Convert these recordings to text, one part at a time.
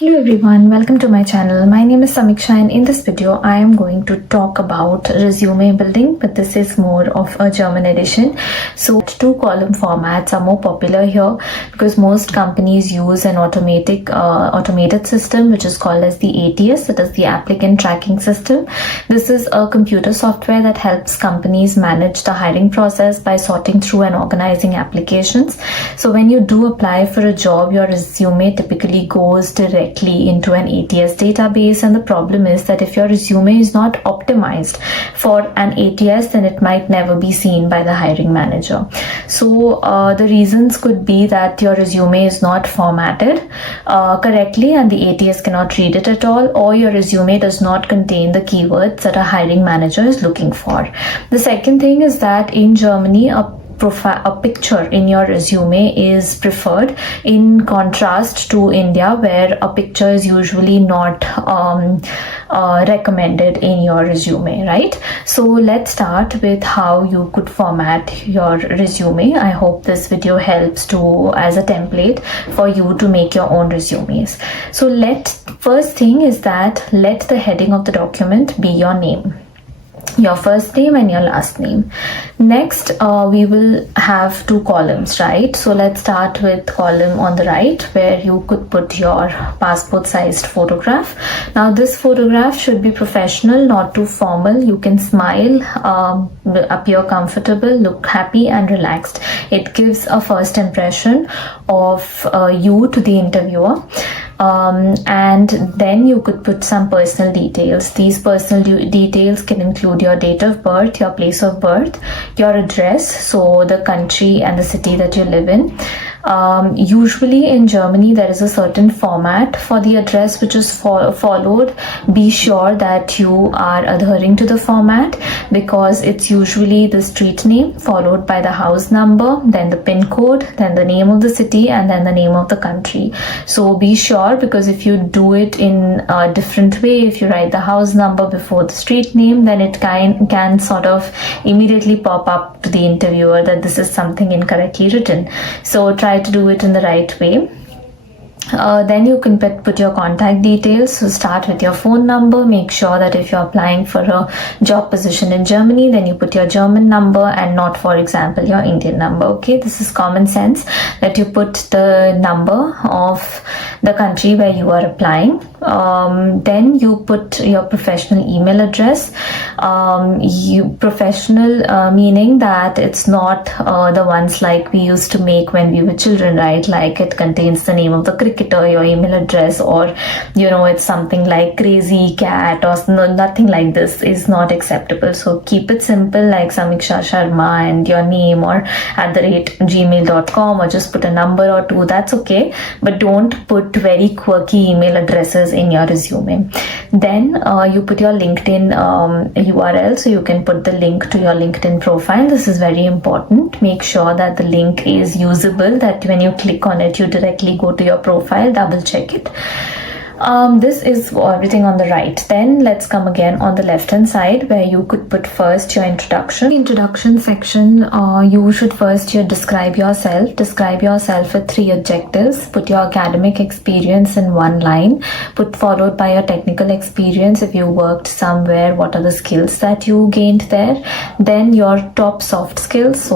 Hello everyone, welcome to my channel. My name is Samiksha and in this video I am going to talk about resume building, but this is more of a German edition. So two column formats are more popular here because most companies use an automated system which is called as the ATS, that is the applicant tracking system. This is a computer software that helps companies manage the hiring process by sorting through and organizing applications. So when you do apply for a job, your resume typically goes directly into an ATS database, and the problem is that if your resume is not optimized for an ATS, then it might never be seen by the hiring manager. So the reasons could be that your resume is not formatted correctly and the ATS cannot read it at all, or your resume does not contain the keywords that a hiring manager is looking for. The second thing is that in Germany, a picture in your resume is preferred, in contrast to India, where a picture is usually not recommended in your resume, right? So let's start with how you could format your resume. I hope this video helps to as a template for you to make your own resumes. So first thing is that let the heading of the document be your name, your first name and your last name. Next, we will have two columns, right? So let's start with column on the right, where you could put your passport sized photograph. Now this photograph should be professional, not too formal. You can smile, appear comfortable, look happy and relaxed. It gives a first impression of you to the interviewer. And then you could put some personal details. These personal details can include your date of birth, your place of birth, your address, so the country and the city that you live in. Usually in Germany there is a certain format for the address which is followed. Be sure that you are adhering to the format, because it's usually the street name followed by the house number, then the pin code, then the name of the city, and then the name of the country. So be sure, because if you do it in a different way, if you write the house number before the street name, then it can sort of immediately pop up to the interviewer that this is something incorrectly written. So try to do it in the right way. Then you can put your contact details. So start with your phone number. Make sure that if you're applying for a job position in Germany, then you put your German number and not, for example, your Indian number. Okay, this is common sense that you put the number of the country where you are applying. Then you put your professional email address. Professional meaning that it's not the ones like we used to make when we were children, right? Like it contains the name of the cricketer, your email address, or it's something like crazy cat or nothing like this is not acceptable. So keep it simple, like Samiksha Sharma and your name, or @gmail.com, or just put a number or two. That's okay, but don't put very quirky email addresses in your resume. Then you put your LinkedIn URL, so you can put the link to your LinkedIn profile. This is very important. Make sure that the link is usable, that when you click on it, you directly go to your profile. Double check it. This is everything on the right. Then let's come again on the left hand side, where you could put first your introduction section. You should first describe yourself with 3 adjectives. Put your academic experience in 1 line, followed by your technical experience. If you worked somewhere, what are the skills that you gained there? Then your top soft skills,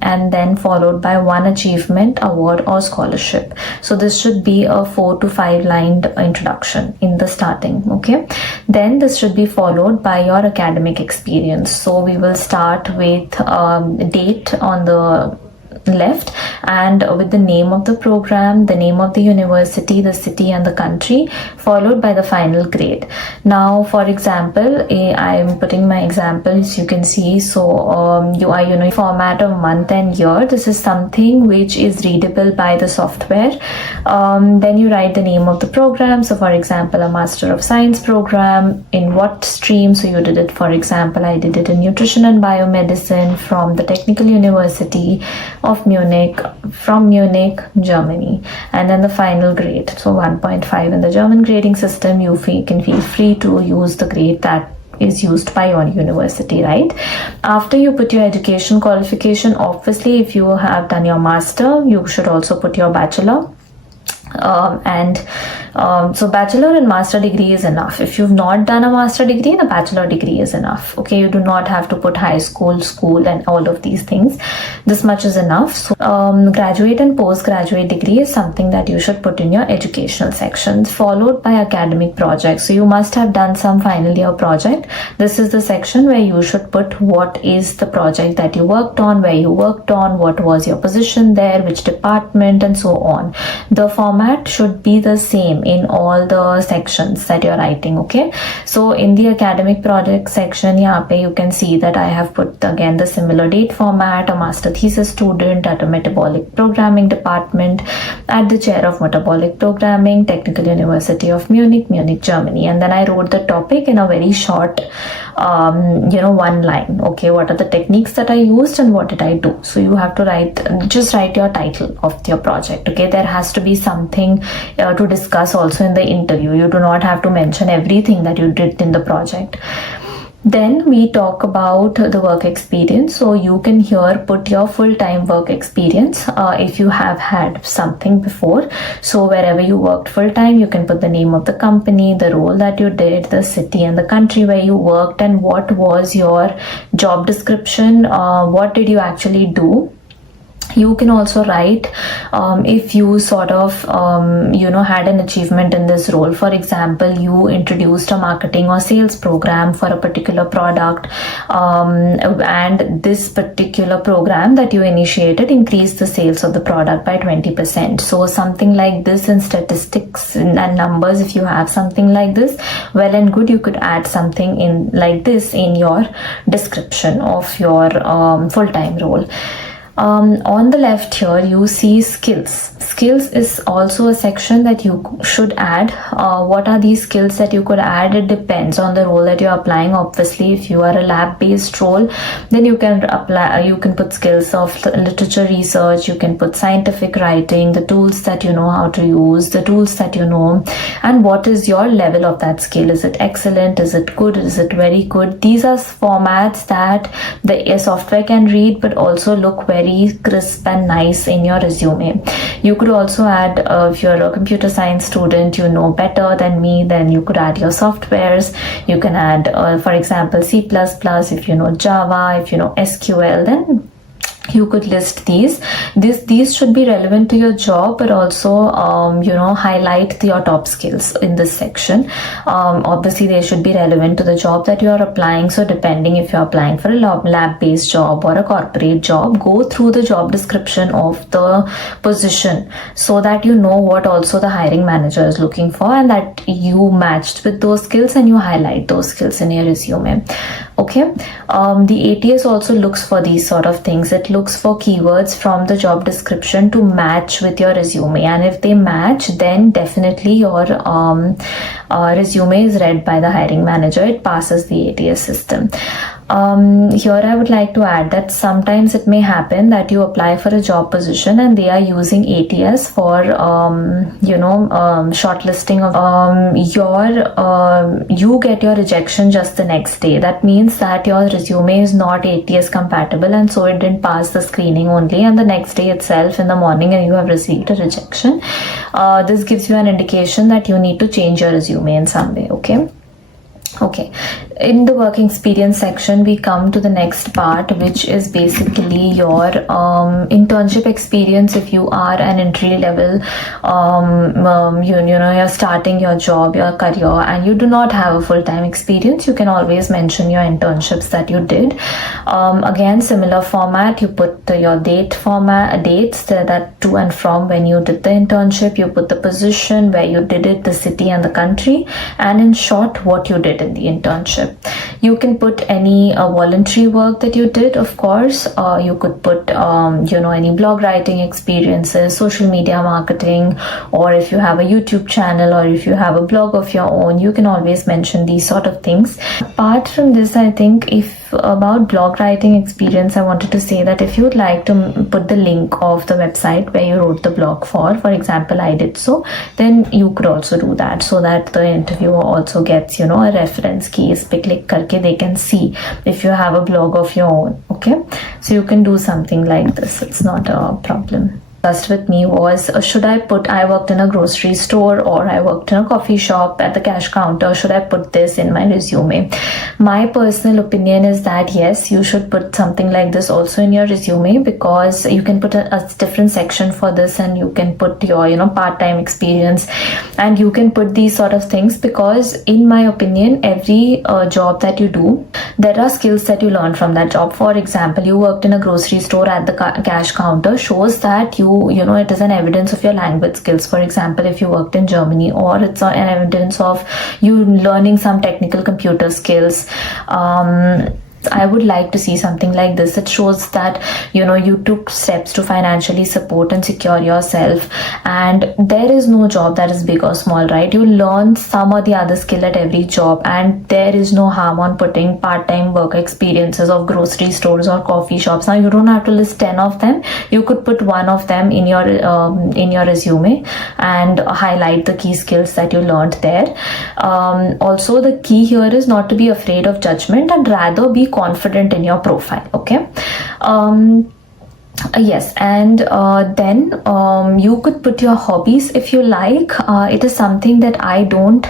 and then followed by 1 achievement, award or scholarship. So this should be a 4 to 5 lined introduction in the starting. Okay, then this should be followed by your academic experience. So we will start with date on the left, and with the name of the program, the name of the university, the city and the country, followed by the final grade. Now for example, I am putting my examples, you can see. So you are format of month and year. This is something which is readable by the software. Then you write the name of the program. So for example, a Master of Science program, in what stream. So you did it, for example, I did it in nutrition and biomedicine from the Technical University of Munich, Germany. And then the final grade, so 1.5 in the German grading system. You can feel free to use the grade that is used by your university, right? After you put your education qualification, obviously if you have done your master, you should also put your bachelor. And So bachelor and master degree is enough. If you've not done a master degree, the bachelor degree is enough. Okay, you do not have to put high school, school, and all of these things. This much is enough. So graduate and postgraduate degree is something that you should put in your educational sections, followed by academic projects. So you must have done some final year project. This is the section where you should put what is the project that you worked on, where you worked on, what was your position there, which department, and so on. The format should be the same in all the sections that you're writing. Okay, so in the academic project section, you can see that I have put again the similar date format, a master thesis student at a metabolic programming department at the chair of metabolic programming, Technical University of Munich, Germany. And then I wrote the topic in a very short one line. Okay, what are the techniques that I used and what did I do? So you have to just write your title of your project. Okay, there has to be something to discuss also in the interview. You do not have to mention everything that you did in the project. Then we talk about the work experience. So you can here put your full-time work experience if you have had something before. So wherever you worked full-time, you can put the name of the company, the role that you did, the city and the country where you worked, and what was your job description, what did you actually do. You can also write if you sort of had an achievement in this role. For example, you introduced a marketing or sales program for a particular product, and this particular program that you initiated increased the sales of the product by 20%. So something like this in statistics and numbers, if you have something like this, well and good, you could add something in like this in your description of your full-time role. On the left here, you see skills. Skills is also a section that you should add. What are these skills that you could add? It depends on the role that you're applying. Obviously, if you are a lab-based role, then you can apply. You can put skills of literature research. You can put scientific writing, the tools that you know how to use, the tools that you know, and what is your level of that skill. Is it excellent? Is it good? Is it very good? These are formats that the software can read, but also look very crisp and nice in your resume. You could also add, if you're a computer science student, you know better than me, then you could add your softwares. You can add, for example, C++, if you know Java, if you know SQL, then you could list these. These should be relevant to your job, but also highlight your top skills in this section. Obviously they should be relevant to the job that you are applying. So depending if you're applying for a lab-based job or a corporate job, go through the job description of the position so that you know what also the hiring manager is looking for, and that you matched with those skills and you highlight those skills in your resume. Okay, the ATS also looks for these sort of things. It looks for keywords from the job description to match with your resume, and if they match, then definitely your resume is read by the hiring manager. It passes the ATS system. Here I would like to add that sometimes it may happen that you apply for a job position and they are using ATS for shortlisting of you get your rejection just the next day. That means that your resume is not ATS compatible, and so it didn't pass the screening only, and the next day itself in the morning and you have received a rejection. This gives you an indication that you need to change your resume in some way. Okay, in the working experience section, we come to the next part, which is basically your internship experience. If you are an entry level, you're starting your job, your career, and you do not have a full-time experience, you can always mention your internships that you did. Again, similar format, you put your dates that to and from when you did the internship, you put the position, where you did it, the city and the country, and in short, what you did in the internship. You can put any voluntary work that you did, of course. You could put any blog writing experiences, social media marketing, or if you have a YouTube channel or if you have a blog of your own, you can always mention these sort of things. Apart from this, I think about blog writing experience, I wanted to say that if you would like to put the link of the website where you wrote the blog for example, I did so, then you could also do that, so that the interviewer also gets, a reference key. Is pe click karke they can see if you have a blog of your own. Okay, so you can do something like this. It's not a problem. discussed with me was, should I put, I worked in a grocery store or I worked in a coffee shop at the cash counter, should I put this in my resume? My personal opinion is that yes, you should put something like this also in your resume, because you can put a different section for this, and you can put your part-time experience, and you can put these sort of things, because in my opinion, every job that you do, there are skills that you learn from that job. For example, you worked in a grocery store at the cash counter, shows that it is an evidence of your language skills. For example, if you worked in Germany, or it's an evidence of you learning some technical computer skills. I would like to see something like this. It shows that you took steps to financially support and secure yourself, and there is no job that is big or small, right? You learn some or the other skill at every job, and there is no harm on putting part-time work experiences of grocery stores or coffee shops. Now you don't have to list 10 of them. You could put one of them in your resume and highlight the key skills that you learned there. Also, the key here is not to be afraid of judgment, and rather be confident in your profile. Okay. Yes, and then you could put your hobbies if you like. It is something that I don't.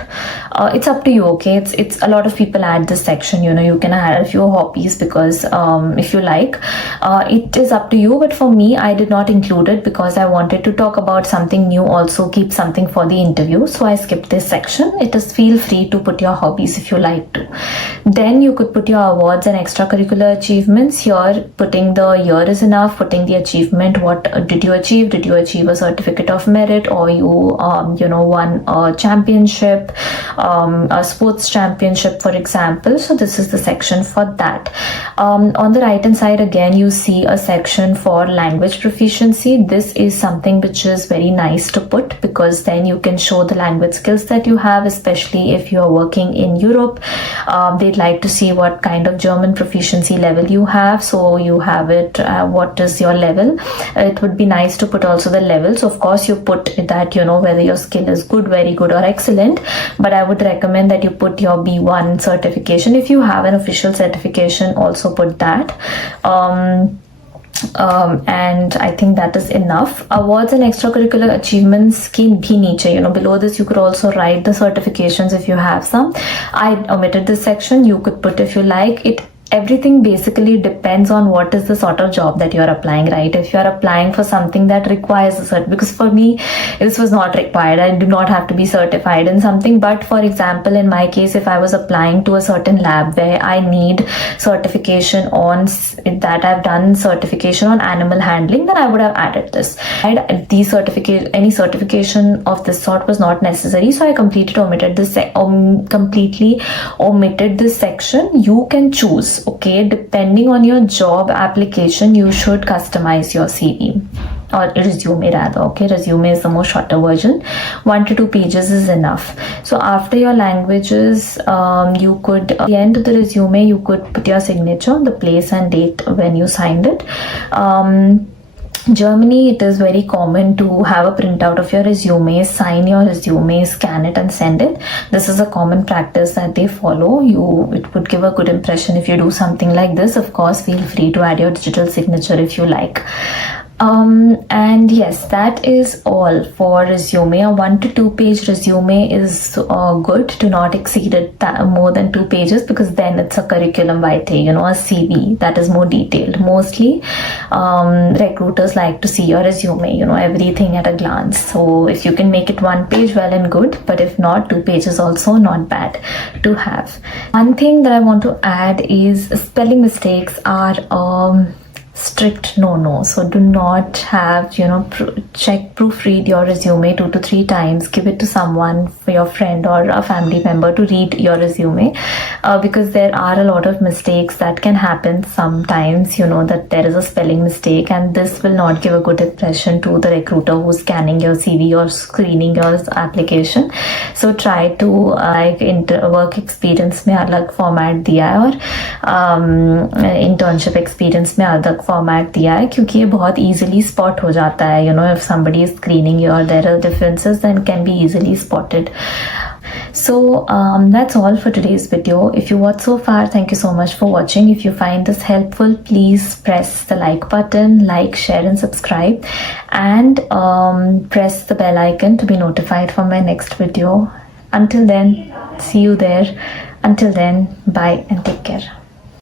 It's up to you. Okay, it's a lot of people add this section. You can add a few hobbies, because if you like, it is up to you. But for me, I did not include it because I wanted to talk about something new. Also, keep something for the interview. So I skipped this section. It is feel free to put your hobbies if you like to. Then you could put your awards and extracurricular achievements. Here, putting the year is enough. Putting the achievement, what did you achieve? Did you achieve a certificate of merit, or you won a championship, a sports championship, for example? So this is the section for that. On the right hand side again, you see a section for language proficiency. This is something which is very nice to put, because then you can show the language skills that you have, especially if you are working in Europe. They'd like to see what kind of German proficiency level you have. So you have it, what is your level. It would be nice to put also the levels. Of course, you put that whether your skill is good, very good, or excellent, but I would recommend that you put your B1 certification. If you have an official certification, also put that. And I think that is enough. Awards and extracurricular achievements ki bhi niche, below this you could also write the certifications if you have some. I omitted this section. You could put if you like it. Everything basically depends on what is the sort of job that you're applying, right? If you're applying for something that requires a cert, because for me this was not required. I do not have to be certified in something. But for example, in my case, if I was applying to a certain lab where I need certification on that, I've done certification on animal handling, then I would have added this. Any certification of this sort was not necessary, so I completely omitted this section. You can choose. Okay, depending on your job application, you should customize your CV or resume rather. Okay, resume is the most shorter version. 1 to 2 pages is enough. So after your languages, you could at the end of the resume, you could put your signature, the place and date when you signed it. Germany, it is very common to have a printout of your resume, sign your resume, scan it and send it. This is a common practice that they follow. It would give a good impression if you do something like this. Of course, feel free to add your digital signature if you like. And yes, that is all for resume. A 1 to 2 page resume is good. Do not exceed it more than 2 pages, because then it's a curriculum vitae, a CV that is more detailed. Mostly recruiters like to see your resume, everything at a glance. So if you can make it 1 page, well and good, but if not, 2 pages also not bad to have. One thing that I want to add is spelling mistakes are strict no. So do not have, proofread your resume 2 to 3 times. Give it to someone, for your friend or a family member, to read your resume, because there are a lot of mistakes that can happen sometimes. That there is a spelling mistake, and this will not give a good impression to the recruiter who's scanning your CV or screening your application. So try to work experience में अलग format दिया है और internship experience में अलग format दिया है, क्योंकि ये बहुत easily spot हो जाता है. If somebody is screening you or there are differences, then can be easily spotted. So that's all for today's video. If you watched so far, thank you so much for watching. If you find this helpful, please press the like button, like, share and subscribe, and press the bell icon to be notified for my next video. Until then, see you there. Until then, bye and take care.